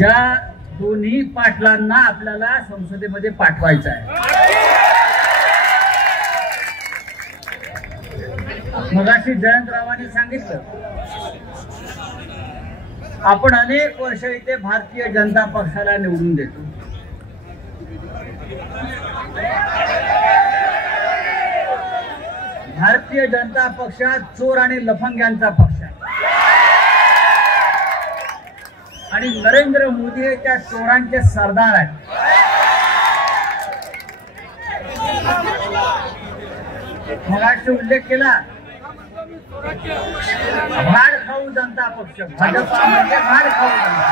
या दोन्ही पाटलांना आपल्याला संसदेमध्ये पाठवायचं आहे। मगाशी जयंतरावांनी सांगितलं, आपण अनेक वर्ष इथे भारतीय जनता पक्षाला निवडून देतो। भारतीय जनता पक्षात चोर आणि लफंग्यांचा पक्ष आहे आणि नरेंद्र मोदी हे त्या चोरांचे सरदार आहेत। मगाशी उल्लेख केला, भाड खाऊ जनता पक्ष, भाजपा म्हणजे भाड खाऊ जनता।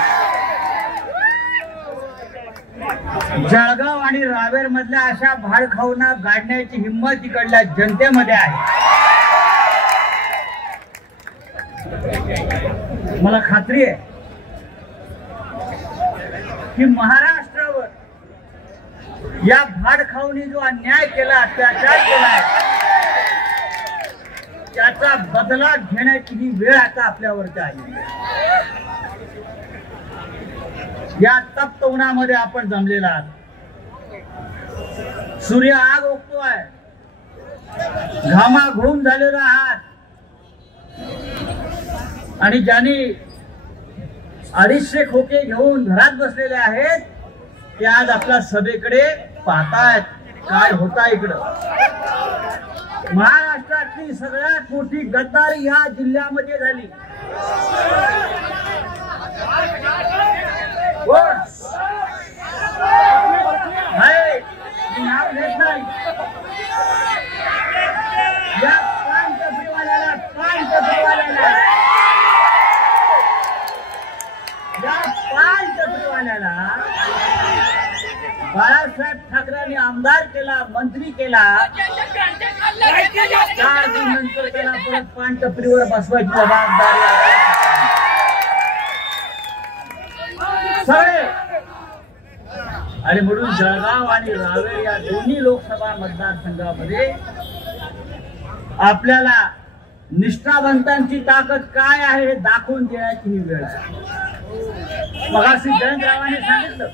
जळगाव आणि रावेर मधल्या अशा भाड खाऊंना गाडण्याची हिंमत इकडल्या जनतेमध्ये आहे। मला खात्री आहे की महाराष्ट्रावर या भाड खाऊनी जो अन्याय केला, अत्याचार केलाय, त्याचा बदला घेण्याची ही वेळ आता आपल्यावरती आली आहे। या तप्त उन्हामध्ये आपण जमलेला आहात, सूर्य आग ओकतोय, घामाघूम झालेला आहात आणि ज्यांनी 250 खोके घेऊन घरात बसलेले आहेत ते आज आपल्या सभेकडे पाहतायत काय होता इकडं। महाराष्ट्रातली सगळ्यात मोठी गद्दारी या जिल्ह्यामध्ये झाली। नाव घेत नाही, या पानटपरीवाल्याला बाळासाहेब ठाकरेंनी आमदार केला, मंत्री केला, 4 दिन नंतर त्याला परत पानटपरीवर बसवायची जबाबदारी सगळे। आणि म्हणून जळगाव आणि रावेर या दोन्ही लोकसभा मतदारसंघामध्ये आपल्याला निष्ठावंतांची ताकद काय आहे हे दाखवून देण्याची ही वेळ आहे। मगाशी जयंतरावांनी सांगितलं,